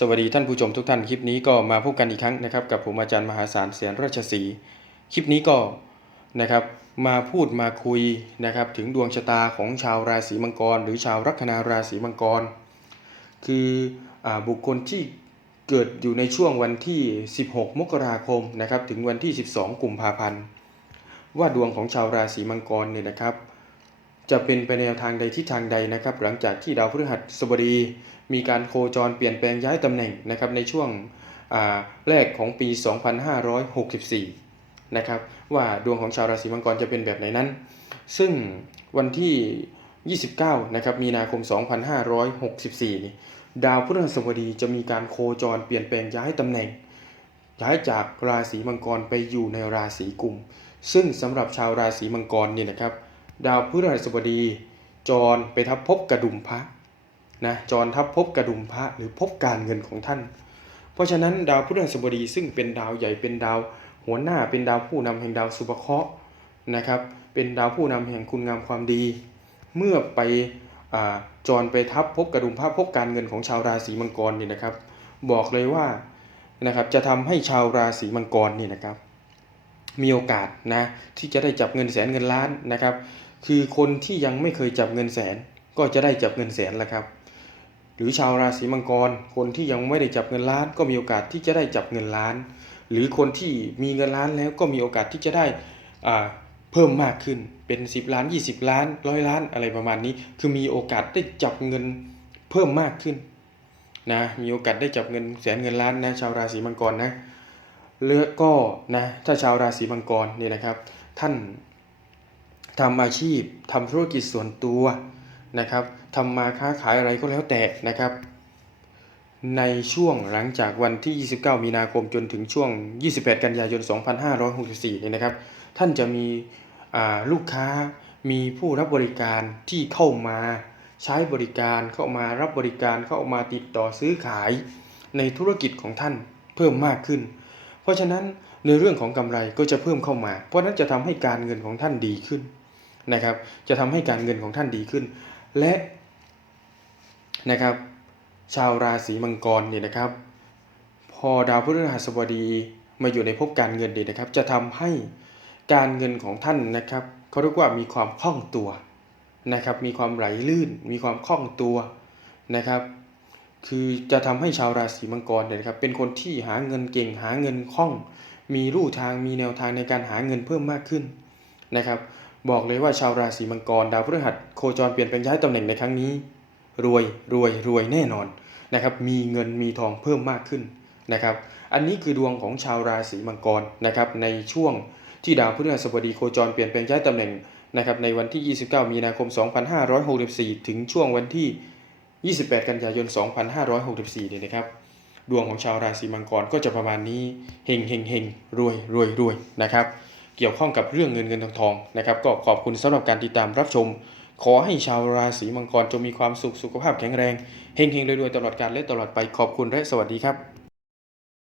สวัสดีท่านผู้ชมทุกท่านคลิปนี้ก็มาพบกันอีกครั้งนะครับ กับผมอาจารย์มหาศาลเสียนราชสีคลิปนี้ก็นะครับมาพูดมาคุยนะครับถึงดวงชะตาของชาวราศีมังกร หรือชาวลัคนาราศีมังกร คืออบุคคลที่เกิดอยู่ในช่วงวันที่ 16 มกราคมนะครับถึงวันที่ 12 กุมภาพันธ์ว่าดวงของชาวราศีมังกรเนี่ยนะครับ จะเป็นไปในแนวทางใดทิศทางใดนะครับ หลังจากที่ดาวพฤหัสบดี มีการโคจรเปลี่ยนแปลงย้ายตำแหน่งนะครับในช่วงแรกของปี 2564 นะครับว่าดวงของชาวราศีมังกรจะเป็นแบบไหนนั้น ซึ่งวันที่ 29 นะครับมีนาคม 2564นี่ดาวพฤหัสบดีจะมีการโคจรเปลี่ยนแปลงย้ายตำแหน่ง ย้ายจากราศีมังกรไปอยู่ในราศีกุม ซึ่งสำหรับชาวราศีมังกรเนี่ยนะครับ ดาวพฤหัสบดี จรไปทับภพกระดุมพระนะจรทับภพกระดุมพระหรือภพการเงินของท่าน เพราะฉะนั้นดาวพฤหัสบดีซึ่งเป็นดาวใหญ่เป็นดาว หัวหน้าเป็นดาวผู้นำแห่งดาวสุภเคราะห์นะครับ เป็นดาวผู้นำแห่งคุณงามความดี เมื่อไปอจรไปทับภพกระดุมพระภพการเงินของชาวราศีมังกรนี่นะครับ บอกเลยว่านะครับจะทำให้ชาวราศีมังกรนี่นะครับ มีโอกาสนะที่จะได้จับเงินแสนเงินล้านนะครับ คือคนที่ยังไม่เคยจับเงินแสนก็จะได้จับเงินแสนแล้วครับ หรือชาวราศีมังกร คนที่ยังไม่ได้จับเงินล้าน ก็มีโอกาสที่จะได้จับเงินล้าน หรือคนที่มีเงินล้านแล้วก็มีโอกาสที่จะได้เพิ่มมากขึ้นเป็น 10 ล้าน 20 ล้านร้อยล้านอะไรประมาณนี้ คือมีโอกาสได้จับเงินเพิ่มมากขึ้นนะมีโอกาสได้จับเงินแสนเงินล้านนะชาวราศีมังกรนะเลือกก็นะถ้าชาวราศีมังกรนี่นะครับ ท่าน ทำอาชีพทำธุรกิจส่วนตัวนะครับทำมาค้าขายอะไรก็แล้วแต่นะครับ ในช่วงหลังจากวันที่ 29 มีนาคมจนถึงช่วง 28 กันยายน 2564เนี่ยนะครับ ท่านจะมีลูกค้ามีผู้รับบริการที่เข้ามาใช้บริการเข้ามารับบริการเข้ามาติดต่อซื้อขายในธุรกิจของท่านเพิ่มมากขึ้น เพราะฉะนั้นในเรื่องของกำไรก็จะเพิ่มเข้ามา เพราะฉะนั้นจะทำให้การเงินของท่านดีขึ้น นะครับ จะทำให้การเงินของท่านดีขึ้น และนะครับ ชาวราศีมังกรเนี่ยนะครับ พอดาวพฤหัสบดีมาอยู่ในภพการเงินเนี่ยนะครับ จะทำให้การเงินของท่านนะครับเขาเรียกว่ามีความคล่องตัวนะครับ มีความไหลลื่น มีความคล่องตัวนะครับ คือจะทำให้ชาวราศีมังกรเนี่ยนะครับ เป็นคนที่หาเงินเก่งหาเงินคล่อง มีรูทางมีแนวทางในการหาเงินเพิ่มมากขึ้นนะครับ บอกเลยว่าชาวราศีมังกรดาวพฤหัสโคจรเปลี่ยนแปลงย้ายตำแหน่งในครั้งนี้ รวยรวยรวยแน่นอนนะครับ มีเงินมีทองเพิ่มมากขึ้นนะครับ อันนี้คือดวงของชาวราศีมังกรนะครับในช่วงที่ดาวพฤหัสบดีโคจรเปลี่ยนแปลงย้ายตำแหน่งนะครับในวันที่ 29 มีนาคม 2564 ถึงช่วงวันที่ 28 กันยายน 2564เนี่ยนะครับ ดวงของชาวราศีมังกรก็จะประมาณนี้เฮงเฮงเฮงรวยรวยรวยนะครับ เกี่ยวข้องกับเรื่องเงินเงินทองทองนะครับ ก็ขอบคุณสำหรับการติดตามรับชม ขอให้ชาวราศีมังกรจงมีความสุขสุขภาพแข็งแรงเฮงเฮงรวยๆตลอดกาลและตลอดไปขอบคุณและสวัสดีครับ